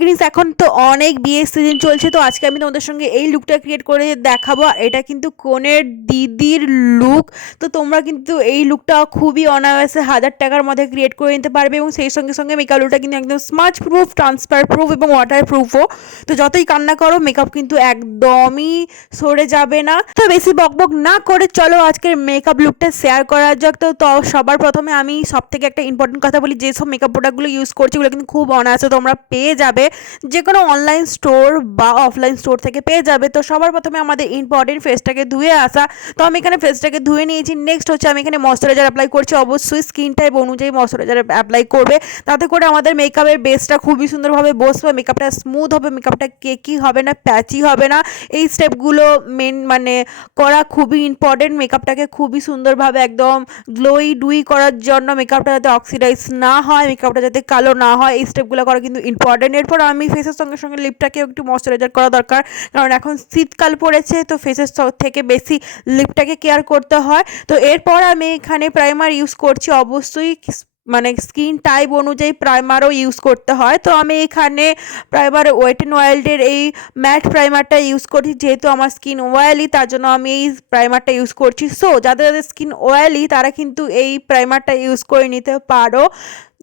Greece এখন তো অনেক বিয়ের সিজন চলছে, তো আজকে আমি তোমাদের সঙ্গে এই লুকটা ক্রিয়েট করে দেখাবো। এটা কিন্তু কনের দিদির লুক তো তোমরা কিন্তু এই লুকটা খুবই অনায়াসে হাজার টাকার মধ্যে ক্রিয়েট করে নিতে পারবে এবং সেই সঙ্গে সঙ্গে মেকআপ লুকটা কিন্তু একদম স্মার্ট প্রুফ ট্রান্সফার প্রুফ এবং ওয়াটার প্রুফও তো যতই কান্না করো মেকআপ কিন্তু একদমই সরে যাবে না। তো বেশি বকবক না করে চলো আজকের মেকআপ লুকটা শেয়ার করা যাক। তো তো সবার প্রথমে আমি সব থেকে একটা ইম্পর্টেন্ট কথা বলি যেসব মেকআপ প্রোডাক্টগুলো ইউজ করছি, ওগুলো কিন্তু খুব অনায়াসে তোমরা পেয়ে যাবে। যে কোনো অনলাইন স্টোর বা অফলাইন স্টোর থেকে পেয়ে যাবে। তো সবার প্রথমে আমাদের ইম্পর্টেন্ট ফেসটাকে ধুয়ে আসা। তো আমি এখানে ফেসটাকে ধুয়ে নিয়েছি। নেক্সট হচ্ছে আমি এখানে ময়শ্চারাইজার অ্যাপ্লাই করছি। অবশ্যই স্কিন টাইপ অনুযায়ী ময়শ্চারাইজার অ্যাপ্লাই করবে। তাতে করে আমাদের মেকআপের বেসটা খুবই সুন্দরভাবে বসবে। মেকআপটা স্মুথ হবে। মেকআপটা কেকি হবে না প্যাচি হবে না। এই স্টেপগুলো মেন মানে করা খুবই ইম্পর্টেন্ট মেকআপটাকে খুবই সুন্দরভাবে একদম গ্লোই ডুই করার জন্য মেকআপটা যাতে অক্সিডাইজ না হয় মেকআপটা যাতে কালো না হয়, এই স্টেপগুলো করা কিন্তু ইম্পর্টেন্ট এরপর আমি ফেসের সঙ্গে সঙ্গে লিপটাকেও একটু ময়শ্চারাইজার করা দরকার। কারণ এখন শীতকাল পড়েছে, তো ফেসের থেকে বেশি লিপটাকে কেয়ার করতে হয়। তো এরপর আমি এখানে প্রাইমার ইউজ করছি। অবশ্যই মানে স্কিন টাইপ অনুযায়ী প্রাইমারও ইউজ করতে হয়। তো আমি এখানে প্রাইমার ওয়েট অ্যান্ড ওয়াইল্ডের এই ম্যাট প্রাইমারটা ইউজ করছি যেহেতু আমার স্কিন ওয়েলি তার জন্য আমি এই প্রাইমারটা ইউজ করছি। সো যাদের যাদের স্কিন ওয়েলি তারা কিন্তু এই প্রাইমারটা ইউজ করে নিতে পারো।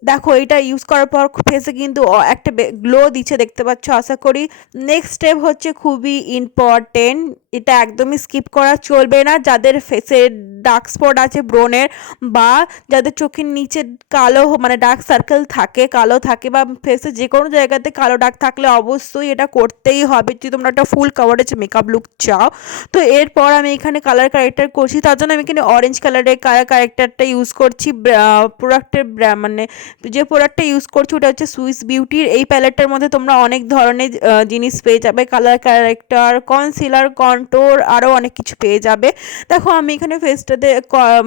দেখো, এটা ইউজ করার পর ফেসে কিন্তু একটা গ্লো দিচ্ছে, দেখতে পাচ্ছ? আশা করি নেক্সট স্টেপ হচ্ছে খুবই ইম্পর্টেন্ট এটা একদমই স্কিপ করা চলবে না। যাদের ফেসে ডার্ক স্পট আছে ব্রনের বা যাদের চোখের নিচে কালো মানে ডার্ক সার্কেল থাকে, কালো থাকে বা ফেসে যে কোনো জায়গাতে কালো ডার্ক থাকলে অবশ্যই এটা করতেই হবে। যদি তোমরা একটা ফুল কাভারেজ মেকআপ লুক চাও, তো এরপর আমি এখানে কালার কারেক্টার করছি। তার জন্য আমি এখানে অরেঞ্জ কালারের কালার কারেক্টারটা ইউজ করছি। প্রোডাক্টের মানে যে প্রোডাক্টটা ইউজ করছি ওটা হচ্ছে সুইস বিউটির এই প্যালেটটার মধ্যে তোমরা অনেক ধরনের জিনিস পেয়ে যাবে। কালার ক্যারেক্টার কনসিলার কন্টোর আরও অনেক কিছু পেয়ে যাবে। দেখো আমি এখানে ফেসটাতে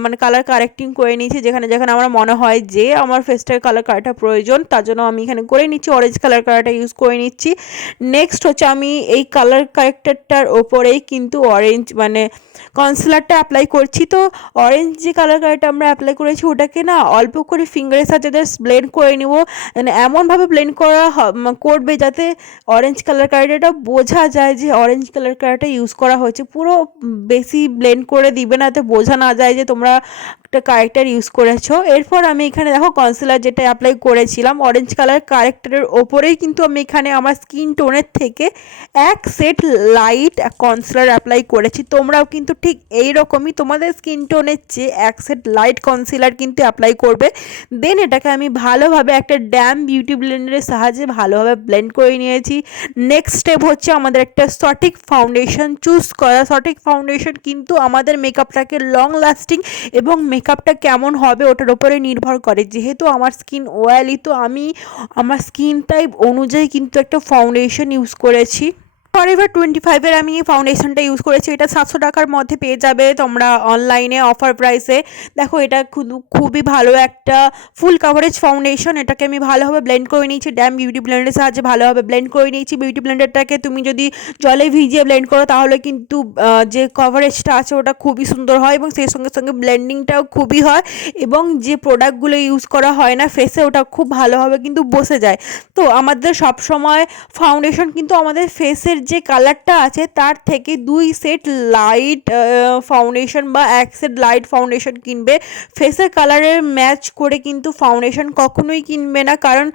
মানে কালার কারেক্টিং করে নিয়েছি, যেখানে যেখানে আমার মনে হয় যে আমার ফেসটার কালার কারেক্টার প্রয়োজন, তার জন্য আমি এখানে করে নিচ্ছি অরেঞ্জ কালার কালারটা ইউজ করে নিচ্ছি। নেক্সট হচ্ছে আমি এই কালার কারেক্টারটার ওপরেই কিন্তু অরেঞ্জ মানে কনসিলারটা অ্যাপ্লাই করছি। তো অরেঞ্জ যে কালার কালারটা আমরা অ্যাপ্লাই করেছি, ওটাকে না অল্প করে ফিঙ্গারের সাথে জাস্ট ব্লেন্ড করে নিব। মানে এমনভাবে ব্লেন্ড করা করবে যাতে অরেঞ্জ কালার কালারটা বোঝা যায় যে অরেঞ্জ কালার কালারটা ইউজ করা হয়েছে। পুরো বেশি ব্লেন্ড করে দিবে না তো বোঝা না যায় যে তোমরা একটা কারেক্টার ইউজ করেছ। এরপর আমি এখানে দেখো কনসিলার যেটা অ্যাপ্লাই করেছিলাম অরেঞ্জ কালার কারেক্টারের ওপরেই কিন্তু আমি এখানে আমার স্কিন টোনের থেকে এক সেট লাইট কনসিলার অ্যাপ্লাই করেছি। তোমরাও কিন্তু ঠিক এই রকমই তোমাদের স্কিন টোনের চেয়ে এক সেট লাইট কনসিলার কিন্তু অ্যাপ্লাই করবে। দেন এটাকে আমি ভালোভাবে একটা ড্যাম বিউটি ব্লেন্ডারের সাহায্যে ভালোভাবে ব্লেন্ড করে নিয়েছি। নেক্সট স্টেপ হচ্ছে আমাদের একটা সঠিক ফাউন্ডেশন চুজ করা। সঠিক ফাউন্ডেশন কিন্তু আমাদের মেকআপটাকে লং লাস্টিং এবং মেকআপটা কেমন হবে ওটার ওপরে নির্ভর করে। যেহেতু আমার স্কিন ওয়ালি তো আমি আমার স্কিন টাইপ অনুযায়ী কিন্তু একটা ফাউন্ডেশন ইউজ করেছি। ফরএভার টোয়েন্টি ফাইভের আমি এই ফাউন্ডেশনটা ইউজ করেছি। এটা সাতশো টাকার মধ্যে পেয়ে যাবে তোমরা অনলাইনে অফার প্রাইসে দেখো, এটা খুবই ভালো একটা ফুল কাভারেজ ফাউন্ডেশন এটাকে আমি ভালোভাবে ব্লেন্ড করে নিয়েছি। ড্যাম বিউটি ব্লেন্ডের সাহায্যে ভালোভাবে ব্লেন্ড করে নিয়েছি। বিউটি ব্লেন্ডারটাকে তুমি যদি জলে ভিজিয়ে ব্লেন্ড করো, তাহলে কিন্তু যে কভারেজটা আছে, ওটা খুবই সুন্দর হয় এবং সেই সঙ্গে সঙ্গে ব্লেন্ডিংটাও খুবই হয় এবং যে প্রোডাক্টগুলো ইউজ করা হয় না ফেসে ওটা খুব ভালোভাবে কিন্তু বসে যায়। তো আমাদের সব সময় ফাউন্ডেশন কিন্তু আমাদের ফেসের যে কালারটা আছে তার থেকে দুই সেট লাইট ফাউন্ডেশন বা এক সেট লাইট ফাউন্ডেশন কিনবে। ফেসের কালারের ম্যাচ করে কিন্তু ফাউন্ডেশন কখনোই কিনবে না। কারণ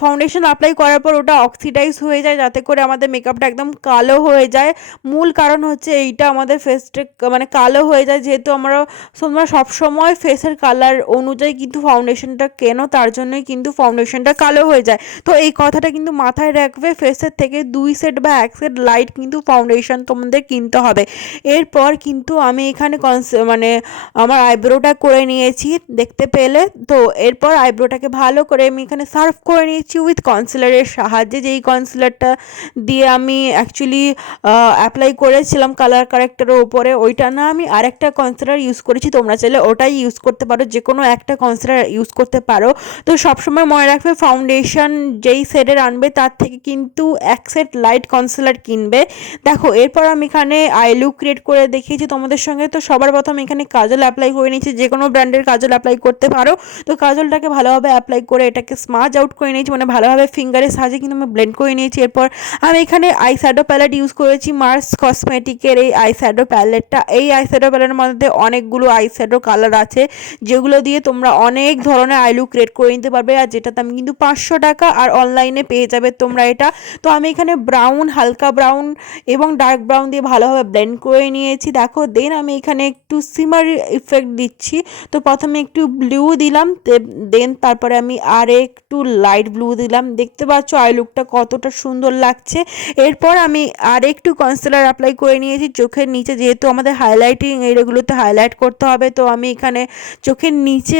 ফাউন্ডেশন অ্যাপ্লাই করার পর ওটা অক্সিডাইজ হয়ে যায়, যাতে করে আমাদের মেকআপটা একদম কালো হয়ে যায়। মূল কারণ হচ্ছে এইটা আমাদের ফেসটা মানে কালো হয়ে যায়। যেহেতু আমরা, তোমরা সবসময় ফেসের কালার অনুযায়ী কিন্তু ফাউন্ডেশনটা কেনো, তার জন্যই কিন্তু ফাউন্ডেশনটা কালো হয়ে যায়। তো এই কথাটা কিন্তু মাথায় রাখবে ফেসের থেকে দুই সেট বা এক সেট লাইট কিন্তু ফাউন্ডেশন তোমাদের কিনতে হবে। এরপর কিন্তু আমি এখানে কনস মানে আমার আইব্রোটা করে নিয়েছি, দেখতে পেলে? তো এরপর আইব্রোটাকে ভালো করে আমি এখানে সার্ভ করে নিয়েছি উইথ কনসিলারের সাহায্যে। যেই কনসিলারটা দিয়ে আমি অ্যাকচুয়ালি অ্যাপ্লাই করেছিলাম কালার কারেক্টারের ওপরে ওইটা না আমি আরেকটা কনসিলার ইউজ করেছি। তোমরা চাইলে ওটাই ইউজ করতে পারো যে কোনো একটা কনসিলার ইউজ করতে পারো। তো সবসময় মনে রাখবে ফাউন্ডেশন যেই সেটের আনবে তার থেকে কিন্তু এক সেট লাইট কনসিলার কনসিলার কিনবে। দেখো, এরপর আমি এখানে আই লুক ক্রিয়েট করে দেখিয়েছি। তোমাদের সঙ্গে তো সবার প্রথম এখানে কাজল অ্যাপ্লাই করে নিয়েছি। যে কোনো ব্র্যান্ডের কাজল অ্যাপ্লাই করতে পারো। তো কাজলটাকে ভালোভাবে অ্যাপ্লাই করে এটাকে স্মাচ আউট করে নিয়েছি। মানে ভালোভাবে ফিঙ্গারের সাহায্যে কিন্তু আমি ব্লেন্ড করে নিয়েছি। এরপর আমি এখানে আই শ্যাডো প্যালেট ইউজ করেছি মার্স কসমেটিকের এই আই শ্যাডো প্যালেটটা এই আই শ্যাডো প্যালেটের মধ্যে অনেকগুলো আই শ্যাডো কালার আছে, যেগুলো দিয়ে তোমরা অনেক ধরনের আই লুক ক্রিয়েট করে নিতে পারবে। আর যেটাতে আমি কিন্তু পাঁচশো টাকা আর অনলাইনে পেয়ে যাবে তোমরা এটা। তো আমি এখানে ব্রাউন হালকা ব্রাউন এবং ডার্ক ব্রাউন দিয়ে ভালোভাবে ব্লেন্ড করে নিয়েছি। দেখো দেন আমি এখানে একটু সিমার ইফেক্ট দিচ্ছি। তো প্রথমে একটু ব্লু দিলাম দেন তারপরে আমি আর একটু লাইট ব্লু দিলাম। দেখতে পাচ্ছ আই লুকটা কতটা সুন্দর লাগছে। এরপর আমি আর একটু কনসিলার অ্যাপ্লাই করে নিয়েছি। চোখের নিচে যেহেতু আমাদের হাইলাইটিং এরিয়াগুলোতে হাইলাইট করতে হবে, তো আমি এখানে চোখের নিচে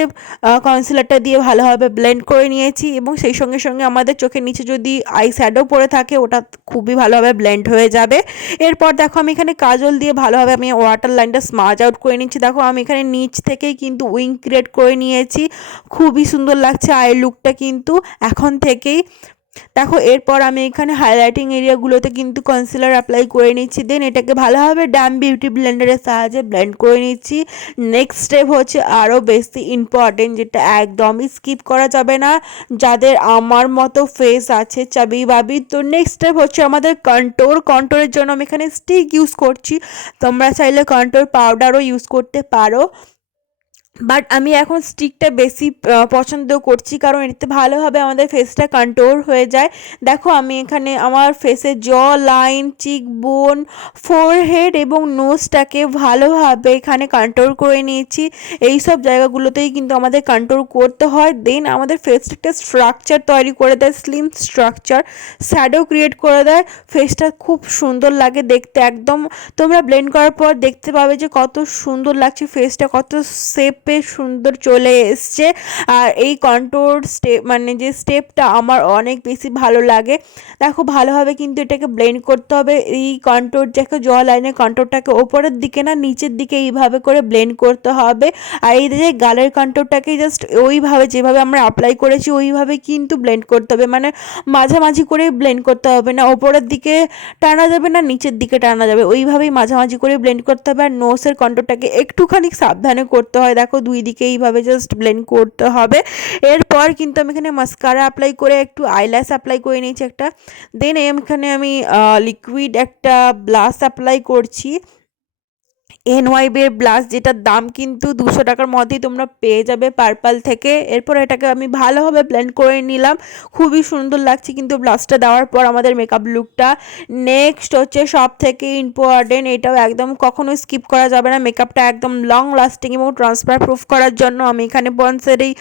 কনসিলারটা দিয়ে ভালোভাবে ব্লেন্ড করে নিয়েছি। এবং সেই সঙ্গে সঙ্গে আমাদের চোখের নিচে যদি আই শ্যাডো পড়ে থাকে, ওটা খুবই ভালোভাবে ব্লেন্ড হয়ে যাবে। এরপর দেখো আমি এখানে কাজল দিয়ে ভালোভাবে আমি ওয়াটার লাইনটা স্মাজ আউট করে নিচ্ছি। দেখো আমি এখানে নিচ থেকেই কিন্তু উইং ক্রিয়েট করে নিয়েছি। খুবই সুন্দর লাগছে আই লুকটা কিন্তু। এখন থেকেই দেখো, এরপর আমি এখানে হাইলাইটিং এরিয়াগুলোতে কিন্তু কনসিলার অ্যাপ্লাই করে নিচ্ছি। দেন এটাকে ভালোভাবে ড্যাম বিউটি ব্লেন্ডারের সাহায্যে ব্লেন্ড করে নিচ্ছি। নেক্সট স্টেপ হচ্ছে আরও বেশি ইম্পর্টেন্ট যেটা একদমই স্কিপ করা যাবে না। যাদের আমার মতো ফেস আছে চাবি বাবি, তো নেক্সট স্টেপ হচ্ছে আমাদের কন্টোর কন্টোরের জন্য আমি এখানে স্টিক ইউজ করছি। তোমরা চাইলে কন্টোর পাউডারও ইউজ করতে পারো। বাট আমি এখন স্টিকটা বেশি পছন্দ করছি, কারণ এতে ভালোভাবে আমাদের ফেসটা কন্ট্রোল হয়ে যায়। দেখো, আমি এখানে আমার ফেসে জ লাইন চিক বোন ফোরহেড এবং নোজটাকে ভালোভাবে এখানে কন্ট্রোল করে নিয়েছি। এই সব জায়গাগুলোতেই কিন্তু আমাদের কন্ট্রোল করতে হয়। দেন আমাদের ফেসটা একটা স্ট্রাকচার তৈরি করে দেয় স্লিম স্ট্রাকচার শ্যাডো ক্রিয়েট করে দেয়। ফেসটা খুব সুন্দর লাগে দেখতে। একদম তোমরা ব্লেন্ড করার পর দেখতে পাবে যে কত সুন্দর লাগছে ফেসটা কত সেফ বেশ সুন্দর চলে এসছে। আর এই কন্ট্রোর স্টেপ মানে যে স্টেপটা আমার অনেক বেশি ভালো লাগে। দেখো, ভালোভাবে কিন্তু এটাকে ব্লেন্ড করতে হবে। এই কন্ট্রোর দেখো জল লাইনের কন্ট্রোরটাকে ওপরের দিকে না, নিচের দিকে এইভাবে করে ব্লেন্ড করতে হবে। আর এই যে গালের কন্ট্রোরটাকে জাস্ট ওইভাবে, যেভাবে আমরা অ্যাপ্লাই করেছি, ওইভাবে কিন্তু ব্লেন্ড করতে হবে। মানে মাঝামাঝি করে ব্লেন্ড করতে হবে না। ওপরের দিকে টানা যাবে না, নিচের দিকে টানা যাবে। ওইভাবেই মাঝামাঝি করে ব্লেন্ড করতে হবে। আর নোসের কন্ট্রোরটাকে একটুখানি সাবধানে করতে হয়। দেখো দুই দিকে এইভাবে জাস্ট ব্লেন্ড করতে হবে। এরপর কিন্তু আমি এখানে মাস্কারা অ্যাপ্লাই করে একটু আইল্যাশ অ্যাপ্লাই করে নিয়েছি একটা। দেন এখানে আমি লিকুইড একটা ব্লাশ অ্যাপ্লাই করছি। এনওয়াইবের ব্লাস যেটার দাম কিন্তু দুশো টাকার মধ্যেই তোমরা পেয়ে যাবে পার্পাল থেকে। এরপর এটাকে আমি ভালোভাবে ব্লেন্ড করে নিলাম। খুবই সুন্দর লাগছে কিন্তু ব্লাসটা দেওয়ার পর আমাদের মেকআপ লুকটা নেক্সট হচ্ছে সব থেকে ইম্পর্টেন্ট এটাও একদম কখনো স্কিপ করা যাবে না। মেকআপটা একদম লং লাস্টিং এবং ট্রান্সফার প্রুফ করার জন্য আমি এখানে পন্সের এই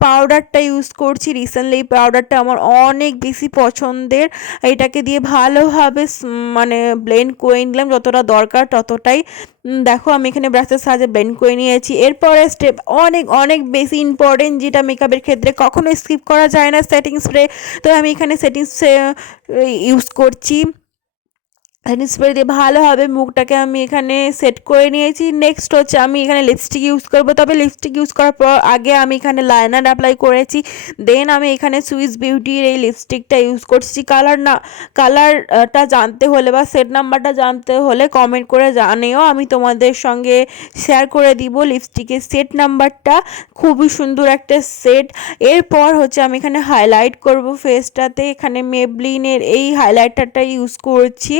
পাউডারটা ইউজ করছি রিসেন্টলি পাউডারটা আমার অনেক বেশি পছন্দের। এটাকে দিয়ে ভালোভাবে মানে ব্লেন্ড করে নিলাম, যতটা দরকার ততটাই। দেখো আমি এখানে ব্রাশের সাহায্যে ব্লেন্ড করে নিয়েছি। এরপরে স্টেপ অনেক অনেক বেশি ইম্পর্টেন্ট যেটা মেকআপের ক্ষেত্রে কখনো স্কিপ করা যায় না সেটিং স্প্রে তো আমি এখানে সেটিং ইউজ করছি। স্প্রে দিয়ে ভালোভাবে মুখটাকে আমি এখানে সেট করে নিয়েছি। নেক্সট হচ্ছে আমি এখানে লিপস্টিক ইউজ করব। তবে লিপস্টিক ইউজ করার পর আগে আমি এখানে লাইনার অ্যাপ্লাই করেছি। দেন আমি এখানে সুইস বিউটির এই লিপস্টিকটা ইউজ করছি। কালার না কালারটা জানতে হলে বা সেট নাম্বারটা জানতে হলে কমেন্ট করে জানিও। আমি তোমাদের সঙ্গে শেয়ার করে দিব লিপস্টিকের সেট নাম্বারটা খুবই সুন্দর একটা সেট এরপর হচ্ছে আমি এখানে হাইলাইট করব ফেসটাতে এখানে মেবলিনের এই হাইলাইটারটা ইউজ করছি।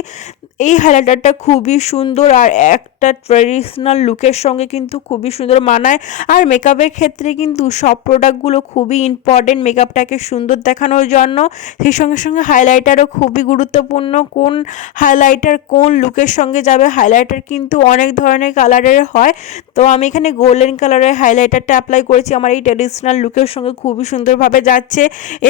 এই হাইলাইটারটা খুবই সুন্দর আর একটা ট্রেডিশনাল লুকের সঙ্গে কিন্তু খুবই সুন্দর মানায়। আর মেকআপের ক্ষেত্রে কিন্তু সব প্রোডাক্টগুলো খুবই ইম্পর্টেন্ট মেকআপটাকে সুন্দর দেখানোর জন্য। সেই সঙ্গে সঙ্গে হাইলাইটারও খুবই গুরুত্বপূর্ণ। কোন হাইলাইটার কোন লুকের সঙ্গে যাবে হাইলাইটার কিন্তু অনেক ধরনের কালারের হয়। তো আমি এখানে গোল্ডেন কালারের হাইলাইটারটা অ্যাপ্লাই করেছি। আমার এই ট্রেডিশনাল লুকের সঙ্গে খুবই সুন্দরভাবে যাচ্ছে।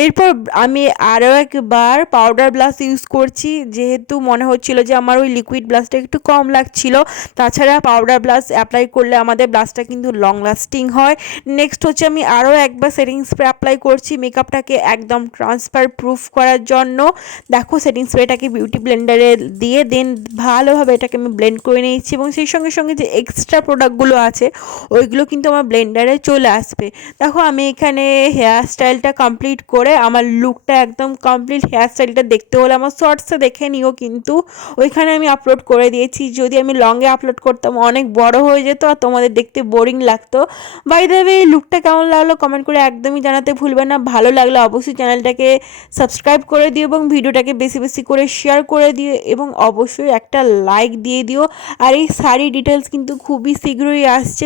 এরপর আমি আরও একবার পাউডার ব্লাশ ইউজ করছি। যেহেতু মনে হচ্ছিল হচ্ছিল যে আমার ওই লিকুইড ব্লাশটা একটু কম লাগছিল। তাছাড়া পাউডার ব্লাশ অ্যাপ্লাই করলে আমাদের ব্লাশটা কিন্তু লং লাস্টিং হয়। নেক্সট হচ্ছে আমি আরও একবার সেটিং স্প্রে অ্যাপ্লাই করছি মেকআপটাকে একদম ট্রান্সফার প্রুফ করার জন্য। দেখো সেটিং স্প্রেটাকে বিউটি ব্লেন্ডারে দিয়ে দেন ভালোভাবে এটাকে আমি ব্লেন্ড করে নিয়েছি এবং সেই সঙ্গে সঙ্গে যে এক্সট্রা প্রোডাক্টগুলো আছে, ওইগুলো কিন্তু আমার ব্লেন্ডারে চলে আসবে। দেখো আমি এখানে হেয়ার স্টাইলটা কমপ্লিট করে আমার লুকটা একদম কমপ্লিট হেয়ার স্টাইলটা দেখতে হলে আমার শর্টসে দেখে নিও কিন্তু। ওইখানে আমি আপলোড করে দিয়েছি। যদি আমি লংয়ে আপলোড করতাম, অনেক বড় হয়ে যেত আর তোমাদের দেখতে বোরিং লাগতো। বাই দেবে এই লুকটা কেমন লাগল কমেন্ট করে একদমই জানাতে ভুলবে না। ভালো লাগলে অবশ্যই চ্যানেলটাকে সাবস্ক্রাইব করে দিও এবং ভিডিওটাকে বেশি বেশি করে শেয়ার করে দিও এবং অবশ্যই একটা লাইক দিয়ে দিও। আর এই শাড়ি ডিটেলস কিন্তু খুবই শীঘ্রই আসছে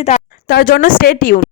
তার জন্য স্টে টিউন